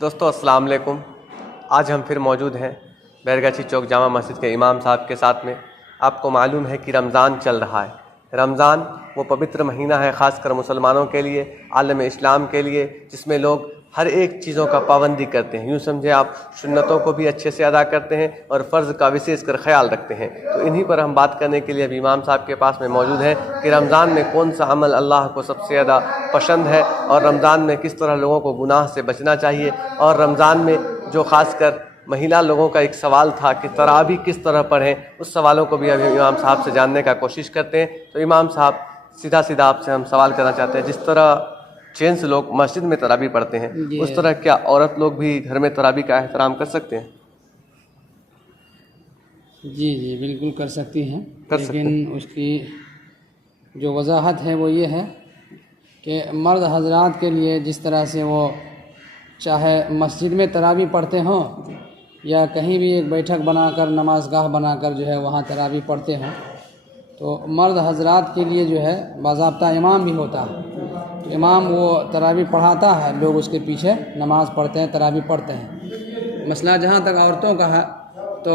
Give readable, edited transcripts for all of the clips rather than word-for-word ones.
دوستو السلام علیکم۔ آج ہم پھر موجود ہیں بیرگاچی چوک جامع مسجد کے امام صاحب کے ساتھ میں۔ آپ کو معلوم ہے کہ رمضان چل رہا ہے۔ رمضان وہ پوتر مہینہ ہے خاص کر مسلمانوں کے لیے، عالم اسلام کے لیے، جس میں لوگ ہر ایک چیزوں کا پابندی کرتے ہیں۔ یوں سمجھے آپ سنتوں کو بھی اچھے سے ادا کرتے ہیں اور فرض کا وشیش کر خیال رکھتے ہیں۔ تو انہی پر ہم بات کرنے کے لیے اب امام صاحب کے پاس میں موجود ہیں کہ رمضان میں کون سا عمل اللہ کو سب سے زیادہ پسند ہے، اور رمضان میں کس طرح لوگوں کو گناہ سے بچنا چاہیے، اور رمضان میں جو خاص کر مہیلا لوگوں کا ایک سوال تھا کہ تراویح کس طرح پڑھیں، اس سوالوں کو بھی ابھی امام صاحب سے جاننے کا کوشش کرتے ہیں۔ تو امام صاحب سیدھا آپ سے ہم سوال کرنا چاہتے ہیں، جس طرح جینس لوگ مسجد میں تراویح پڑھتے ہیں، اس طرح کیا عورت لوگ بھی گھر میں تراویح کا احترام کر سکتے ہیں؟ جی بالکل کر سکتی ہیں، لیکن اس کی جو وضاحت ہے وہ یہ ہے کہ مرد حضرات کے لیے جس طرح سے وہ چاہے مسجد میں تراویح پڑھتے ہوں یا کہیں بھی ایک بیٹھک بنا کر نماز گاہ بنا کر جو ہے وہاں تراویح پڑھتے ہوں، تو مرد حضرات کے لیے جو ہے باضابطہ امام بھی ہوتا ہے۔ تو امام وہ تراویح پڑھاتا ہے، لوگ اس کے پیچھے نماز پڑھتے ہیں، تراویح پڑھتے ہیں۔ مسئلہ جہاں تک عورتوں کا ہے تو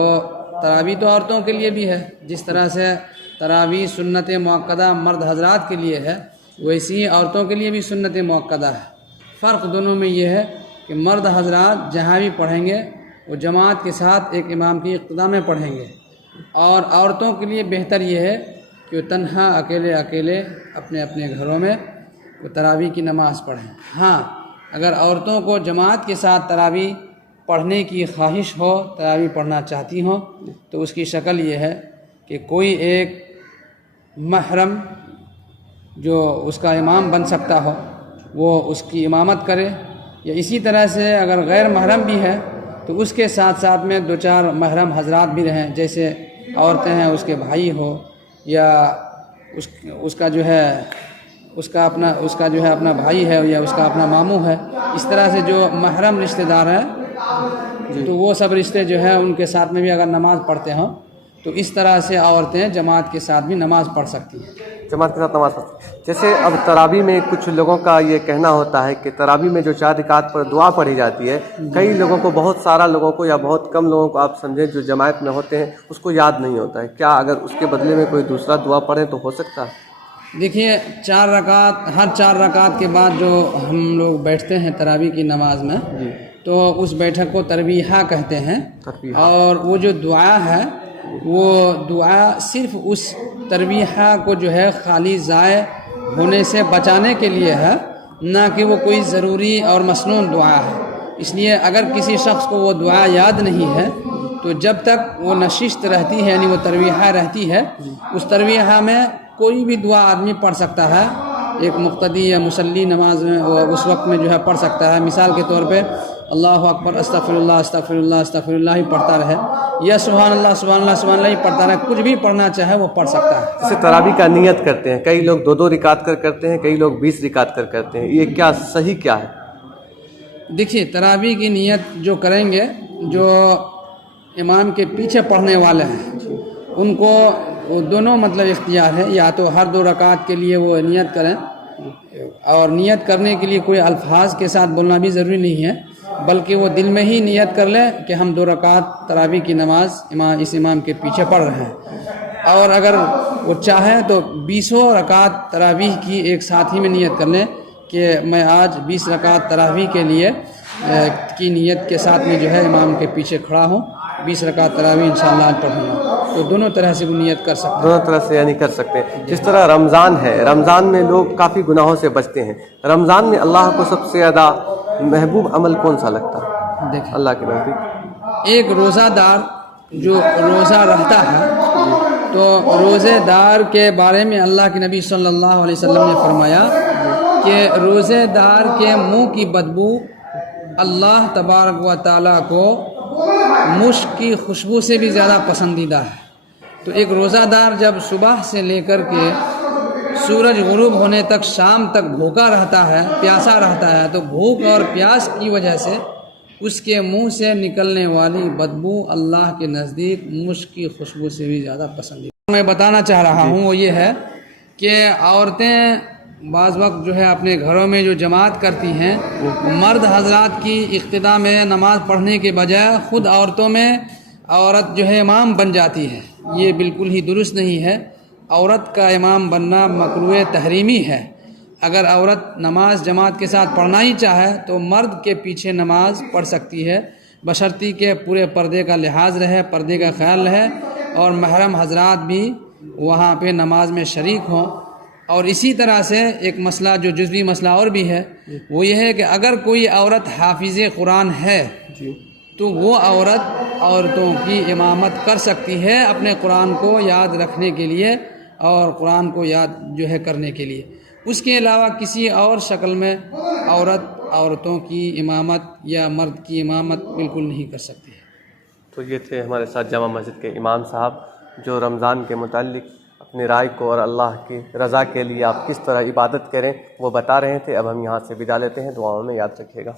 تراویح تو عورتوں کے لیے بھی ہے، جس طرح سے تراویح سنت مؤکدہ مرد حضرات کے لیے ہے، ویسی ہی عورتوں کے لیے بھی سنت مؤکدہ ہے۔ فرق دونوں میں یہ ہے کہ مرد حضرات جہاں بھی پڑھیں گے وہ جماعت کے ساتھ ایک امام کی اقتداء میں پڑھیں گے، اور عورتوں کے لیے بہتر یہ ہے کہ وہ تنہا اکیلے اپنے اپنے گھروں میں وہ تراویح کی نماز پڑھیں۔ ہاں، اگر عورتوں کو جماعت کے ساتھ تراویح پڑھنے کی خواہش ہو، تراویح پڑھنا چاہتی ہوں، تو اس کی شکل یہ ہے کہ کوئی ایک محرم جو اس کا امام بن سکتا ہو وہ اس کی امامت کرے، یا اسی طرح سے اگر غیر محرم بھی ہے تو اس کے ساتھ میں دو چار محرم حضرات بھی رہیں، جیسے عورتیں ہیں اس کے بھائی ہو، یا اس کا جو ہے اپنا بھائی ہے، یا اس کا اپنا ماموں ہے، اس طرح سے جو محرم رشتہ دار ہیں تو وہ سب رشتے جو ہیں ان کے ساتھ میں بھی اگر نماز پڑھتے ہوں تو اس طرح سے عورتیں جماعت کے ساتھ بھی نماز پڑھ سکتی ہیں۔ جماعت کے ساتھ نماز پڑھتے ہیں۔ جیسے اب تراویح میں کچھ لوگوں کا یہ کہنا ہوتا ہے کہ تراویح میں جو 4 رکعت پر دعا پڑھی جاتی ہے، کئی لوگوں کو، بہت سارا لوگوں کو یا بہت کم لوگوں کو آپ سمجھیں جو جماعت میں ہوتے ہیں اس کو یاد نہیں ہوتا ہے، کیا اگر اس کے بدلے میں کوئی دوسرا دعا پڑھیں تو ہو سکتا ہے؟ دیکھیے، 4 رکعت، ہر 4 رکعت کے بعد جو ہم لوگ بیٹھتے ہیں تراویح کی نماز میں، تو اس بیٹھک کو ترویحہ کہتے ہیں، اور وہ جو دعا ہے وہ دعا صرف اس ترویحہ کو جو ہے خالی ضائع ہونے سے بچانے کے لیے ہے، نہ کہ وہ کوئی ضروری اور مسنون دعا ہے۔ اس لیے اگر کسی شخص کو وہ دعا یاد نہیں ہے تو جب تک وہ نشست رہتی ہے، یعنی وہ ترویحہ رہتی ہے، اس ترویحہ میں کوئی بھی دعا آدمی پڑھ سکتا ہے، ایک مقتدی یا مصلی نماز میں وہ اس وقت میں جو ہے پڑھ سکتا ہے۔ مثال کے طور پہ اللہ اکبر، استغفر اللہ استغفر اللہ استغفر اللہ ہی پڑھتا رہے، یا سبحان اللہ سبحان اللہ سبحان اللہ ہی پڑھتا رہے، کچھ بھی پڑھنا چاہے وہ پڑھ سکتا ہے۔ جیسے تراویح کا نیت کرتے ہیں، کئی لوگ 2 رکعت کرتے ہیں، کئی لوگ 20 رکعت کرتے ہیں، یہ کیا صحیح کیا ہے؟ دیکھیے، تراویح کی نیت جو کریں گے، جو امام کے پیچھے پڑھنے والے ہیں ان کو وہ دونوں اختیار ہے، یا تو ہر 2 رکعت کے لیے وہ نیت کریں، اور نیت کرنے کے لیے کوئی الفاظ کے ساتھ بولنا بھی ضروری نہیں ہے، بلکہ وہ دل میں ہی نیت کر لیں کہ ہم 2 رکعت تراویح کی نماز اس امام کے پیچھے پڑھ رہے ہیں۔ اور اگر وہ چاہیں تو 20 رکعت تراویح کی ایک ساتھ ہی میں نیت کر لیں کہ میں آج 20 رکعت تراویح کے لیے کی نیت کے ساتھ میں جو ہے امام کے پیچھے کھڑا ہوں، 20 رکعت تراویح انشاءاللہ آج پڑھوں گا۔ تو دونوں طرح سے وہ نیت کر سکتے ہیں، دونوں طرح سے یعنی کر سکتے ہیں۔ جس طرح رمضان ہے، رمضان میں لوگ کافی گناہوں سے بچتے ہیں، رمضان میں اللہ کو سب سے زیادہ محبوب عمل کون سا لگتا ہے دیکھیں اللہ کے نزدیک؟ ایک روزہ دار جو روزہ رہتا ہے، تو روزے دار کے بارے میں اللہ کے نبی صلی اللہ علیہ وسلم نے فرمایا کہ روزے دار کے منہ کی بدبو اللہ تبارک و تعالیٰ کو مشک کی خوشبو سے بھی زیادہ پسندیدہ ہے۔ تو ایک روزہ دار جب صبح سے لے کر کے سورج غروب ہونے تک، شام تک بھوکا رہتا ہے، پیاسا رہتا ہے، تو بھوک اور پیاس کی وجہ سے اس کے منہ سے نکلنے والی بدبو اللہ کے نزدیک مشک کی خوشبو سے بھی زیادہ پسندیدہ۔ میں بتانا چاہ رہا ہوں وہ یہ ہے کہ عورتیں بعض وقت جو ہے اپنے گھروں میں جو جماعت کرتی ہیں مرد حضرات کی اقتداء میں نماز پڑھنے کے بجائے خود عورتوں میں عورت جو ہے امام بن جاتی ہے، یہ بالکل ہی درست نہیں ہے۔ عورت کا امام بننا مکروہ تحریمی ہے۔ اگر عورت نماز جماعت کے ساتھ پڑھنا ہی چاہے تو مرد کے پیچھے نماز پڑھ سکتی ہے، بشرطی کہ پورے پردے کا لحاظ رہے، پردے کا خیال رہے اور محرم حضرات بھی وہاں پہ نماز میں شریک ہوں۔ اور اسی طرح سے ایک مسئلہ جو جزوی مسئلہ اور بھی ہے وہ یہ ہے کہ اگر کوئی عورت حافظ قرآن ہے تو وہ عورت عورتوں کی امامت کر سکتی ہے اپنے قرآن کو یاد رکھنے کے لیے اور قرآن کو یاد جو ہے کرنے کے لیے۔ اس کے علاوہ کسی اور شکل میں عورتوں کی امامت یا مرد کی امامت بالکل نہیں کر سکتی ہے۔ تو یہ تھے ہمارے ساتھ جامع مسجد کے امام صاحب جو رمضان کے متعلق اپنی رائے کو اور اللہ کی رضا کے لیے آپ کس طرح عبادت کریں وہ بتا رہے تھے۔ اب ہم یہاں سے ودا لیتے ہیں، دعاؤں میں یاد رکھیے گا۔